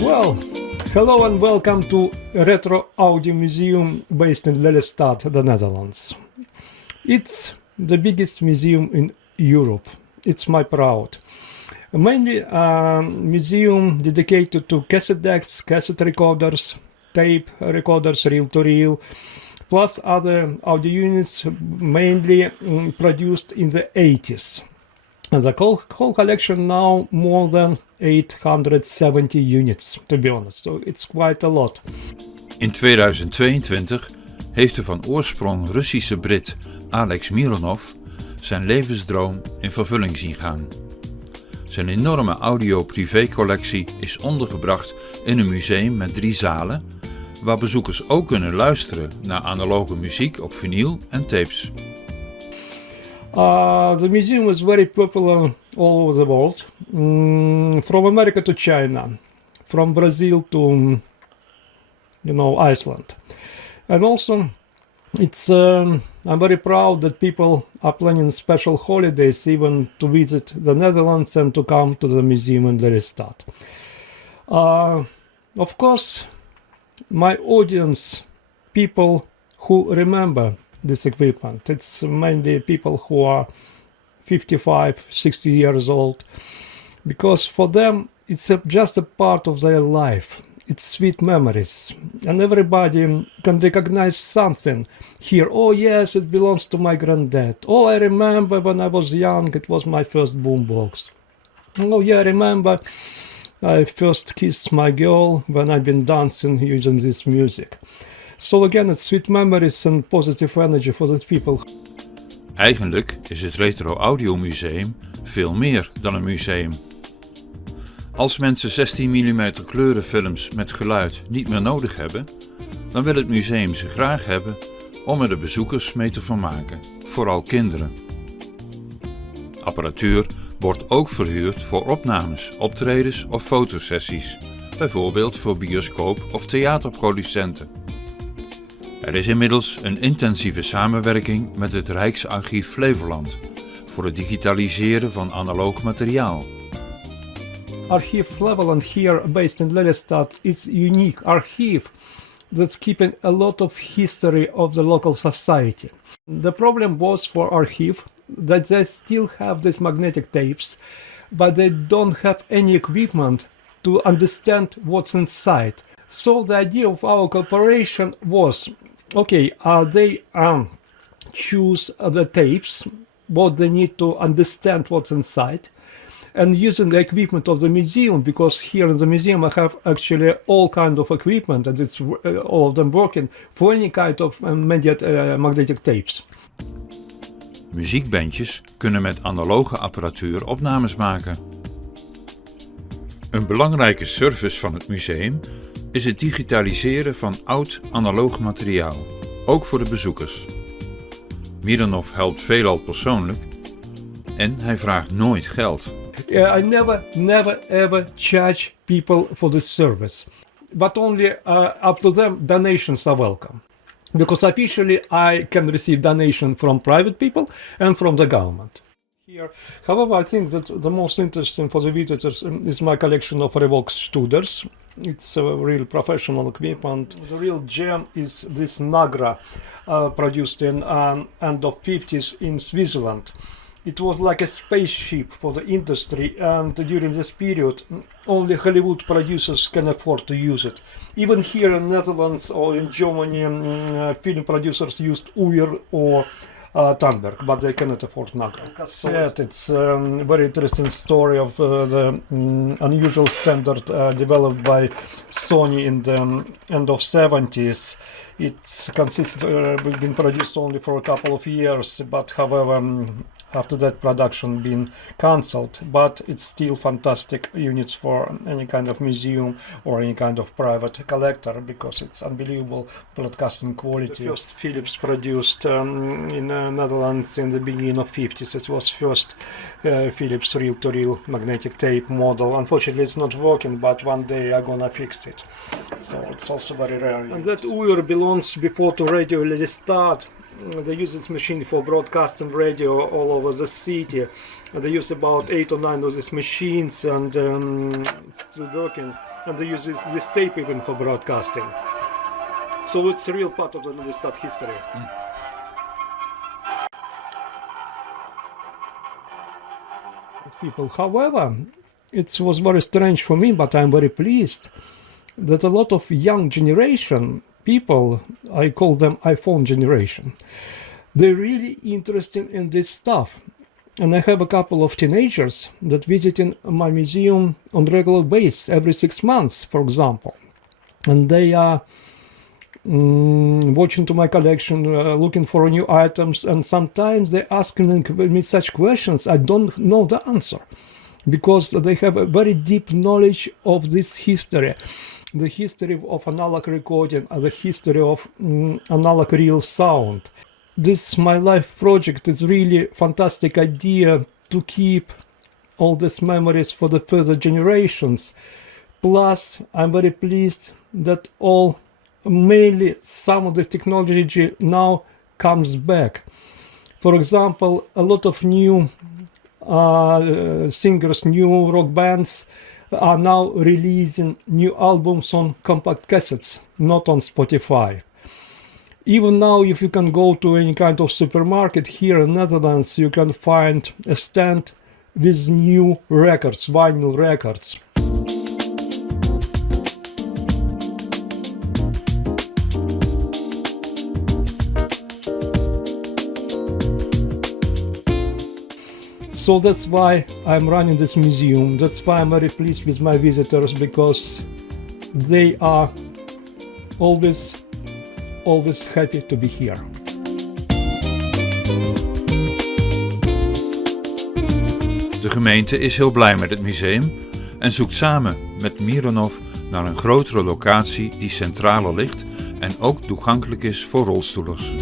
Well, hello and welcome to Retro Audio Museum based in Lelystad, the Netherlands. It's the biggest museum in Europe. It's my proud. Mainly a museum dedicated to cassette decks, cassette recorders, tape recorders, reel-to-reel, plus other audio units mainly produced in the 80s. And the whole collection now more than 870 units, to be honest. So it's quite a lot. In 2022 heeft de van oorsprong Russische Brit Alex Mironov zijn levensdroom in vervulling zien gaan. Zijn enorme audio-privé-collectie is ondergebracht in een museum met 3 zalen, waar bezoekers ook kunnen luisteren naar analoge muziek op vinyl en tapes. The museum is very popular all over the world, from America to China, from Brazil to, Iceland. And also, I'm very proud that people are planning special holidays even to visit the Netherlands and to come to the museum in Lelystad. Of course, my audience, people who remember this equipment. It's mainly people who are 55, 60 years old, because for them it's just a part of their life. It's sweet memories, and everybody can recognize something here. Oh yes, it belongs to my granddad. Oh, I remember when I was young, it was my first boombox. Oh yeah, I remember I first kissed my girl when I've been dancing using this music. So again, it's sweet memories and positive energy for those people. Eigenlijk is het Retro Audio Museum veel meer dan een museum. Als mensen 16 mm kleurenfilms met geluid niet meer nodig hebben, dan wil het museum ze graag hebben om er de bezoekers mee te vermaken, vooral kinderen. Apparatuur wordt ook verhuurd voor opnames, optredens of fotosessies, bijvoorbeeld voor bioscoop- of theaterproducenten. Er is inmiddels een intensieve samenwerking met het Rijksarchief Flevoland voor het digitaliseren van analoog materiaal. Archive Flevoland here, based in Lelystad, is unique archive that's keeping a lot of history of the local society. The problem was for archive that they still have these magnetic tapes, but they don't have any equipment to understand what's inside. So the idea of our cooperation was, okay, they choose the tapes, what they need to understand what's inside, and using the equipment of the museum, because here in the museum I have actually all kind of equipment, and it's all of them working for any kind of magnetic tapes. Muziekbandjes kunnen met analoge apparatuur opnames maken. Een belangrijke service van het museum is het digitaliseren van oud analoog materiaal, ook voor de bezoekers. Mironov helpt veelal persoonlijk en hij vraagt nooit geld. I never ever charge people for this service, but only up to them donations are welcome, because officially I can receive donation from private people and from the government. Here, however, I think that the most interesting for the visitors is my collection of Revox Studers. It's a real professional equipment. The real gem is this Nagra, produced in end of 50s in Switzerland. It was like a spaceship for the industry, and during this period only Hollywood producers can afford to use it. Even here in Netherlands or in Germany, film producers used Uyer or Tandberg, but they cannot afford Nagra. So it's a very interesting story of the unusual standard developed by Sony in the end of 70s. It's been produced only for a couple of years, but however, after that production been cancelled, but it's still fantastic units for any kind of museum or any kind of private collector, because it's unbelievable broadcasting quality. The first Philips produced in Netherlands in the beginning of 50s. It was first Philips reel-to-reel magnetic tape model. Unfortunately it's not working, but one day I'm gonna fix it. So it's also very rare. And that Uyer belongs before to Radio Lelystad. they use this machine for broadcasting radio all over the city. They use about 8 or 9 of these machines, and it's still working. And they use this tape even for broadcasting. So it's a real part of the Lelystad history. People. However, it was very strange for me, but I'm very pleased that a lot of young generation people, I call them iPhone generation, they're really interested in this stuff. And I have a couple of teenagers that visiting my museum on regular basis, every 6 months, for example. And they are watching to my collection, looking for new items, and sometimes they asking me such questions I don't know the answer, because they have a very deep knowledge of this history, the history of analog recording, the history of analog real sound. This My Life project is really fantastic idea to keep all these memories for the further generations. Plus, I'm very pleased that mainly some of this technology now comes back. For example, a lot of new singers, new rock bands are now releasing new albums on compact cassettes, not on Spotify. Even now, if you can go to any kind of supermarket here in Netherlands, you can find a stand with new records, vinyl records. So that's why I'm running this museum. That's why I'm very pleased with my visitors, because they are always happy to be here. De gemeente is heel blij met het museum en zoekt samen met Mironov naar een grotere locatie die centraler ligt en ook toegankelijk is voor rolstoelers.